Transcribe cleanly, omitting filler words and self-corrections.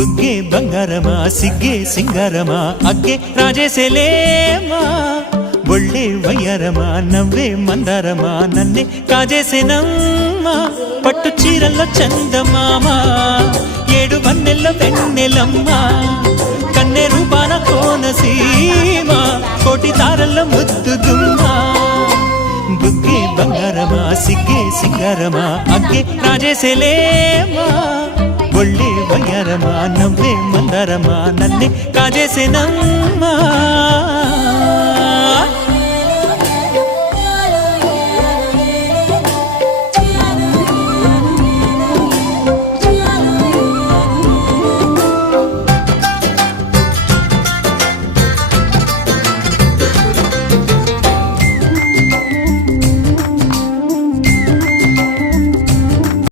బుగ్గే బంగారమా సిగ్గే సింగారమా అగ్గే రాజేసేలేమా ఒళ్ళే వయ్యారమా నవ్వే మందారమా నన్నే కాజేసేనమ్మా పట్టు చీరల్లో చందమామా ఏడు వన్నెల్లో వెన్నెలమ్మా కన్నె రూపాన కోనసీమ కోటి తారల్లో ముద్దుగుమ్మా బుగ్గే బంగారమా సిగ్గే సింగారమా అగ్గే రాజేసేలేమా ఒళ్ళే వయ్యారమా నవ్వే మందారమా నన్నే కాజేసేనమ్మా